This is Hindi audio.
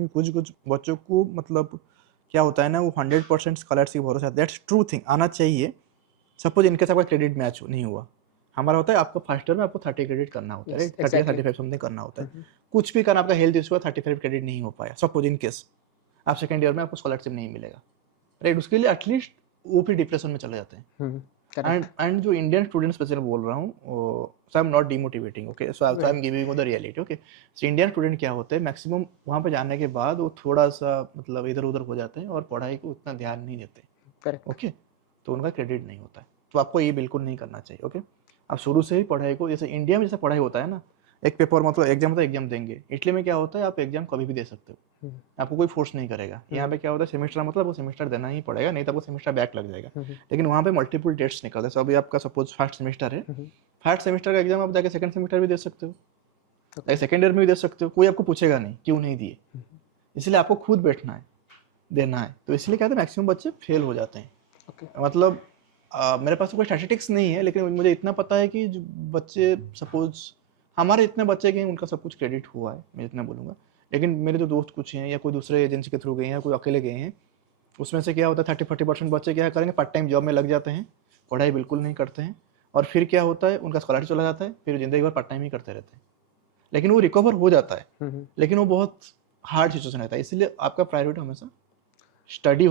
क्योंकि कुछ कुछ बच्चों को मतलब क्या होता है ना, वो 100% स्कॉलरशिप भरोसा, दैट्स ट्रू थिंग, आना चाहिए। सपोज इनके साथ आपका क्रेडिट मैच नहीं हुआ, हमारा होता है आपका फर्स्ट ईयर में आपको 30 क्रेडिट करना होता है, Yes, राइट, 30 या exactly. 35 समथिंग करना होता है। कुछ भी करना, आपका हेल्थ इशू है, 35 क्रेडिट नहीं हो पाया, सपोज इन केस आप सेकंड ईयर में आपको स्कॉलरशिप नहीं मिलेगा, राइट, उसके लिए एटलीस्ट वो भी डिप्रेशन में चले जाते हैं। Correct. एंड जो इंडियन स्टूडेंट स्पेशली बोल रहा हूँ, so I am not demotivating, okay, so I am giving you the reality, okay. So Indian student क्या होते हैं, मैक्सिमम वहाँ पे जाने के बाद वो थोड़ा सा मतलब इधर उधर हो जाते हैं और पढ़ाई को उतना ध्यान नहीं देते, Correct. ओके, तो उनका क्रेडिट नहीं होता है। तो आपको ये बिल्कुल नहीं करना चाहिए, ओके। आप शुरू से ही पढ़ाई को, जैसे इंडिया में जैसे पढ़ाई होता है ना, एक पेपर मतलब एग्जाम होता है, एग्जाम देंगे। इटली में क्या होता है, आप एग्जाम कभी भी दे सकते हो, आपको कोई फोर्स नहीं करेगा। यहाँ पे क्या होता है, सेमेस्टर मतलब वो सेमेस्टर देना ही पड़ेगा, नहीं तो आपको सेमेस्टर बैक लग जाएगा। लेकिन वहाँ पे मल्टीपल डेट्स निकलते हैं। सो अभी आपका सपोज फर्स्ट सेमेस्टर है, फर्स्ट सेमेस्टर का एग्जाम आप जाके सेकंड सेमेस्टर भी दे सकते हो, सेकंड ईयर में भी दे सकते हो, कोई आपको पूछेगा नहीं क्यों नहीं दिए। इसलिए आपको खुद बैठना है, देना है। तो इसलिए क्या है, मैक्सिमम बच्चे फेल हो जाते हैं। मतलब मेरे पास तो कोई स्टैटिस्टिक्स नहीं है, लेकिन मुझे इतना पता है कि जो बच्चे सपोज हमारे इतने बच्चे गए उनका सब कुछ क्रेडिट हुआ है, मैं इतना बोलूँगा। लेकिन मेरे जो दोस्त कुछ हैं या कोई दूसरे एजेंसी के थ्रू गए हैं या कोई अकेले गए हैं, उसमें से क्या होता है 30-40% बच्चे क्या करेंगे, पार्ट टाइम जॉब में लग जाते हैं, पढ़ाई बिल्कुल नहीं करते हैं, और फिर क्या होता है, उनका स्कॉलरशिप चला जाता है, फिर ज़िंदगी भर पार्ट टाइम ही करते रहते हैं। लेकिन वो रिकवर हो जाता है, लेकिन वो बहुत हार्ड सिचुएशन रहता है। इसलिए आपका प्रायोरिटी हमेशा स्टडी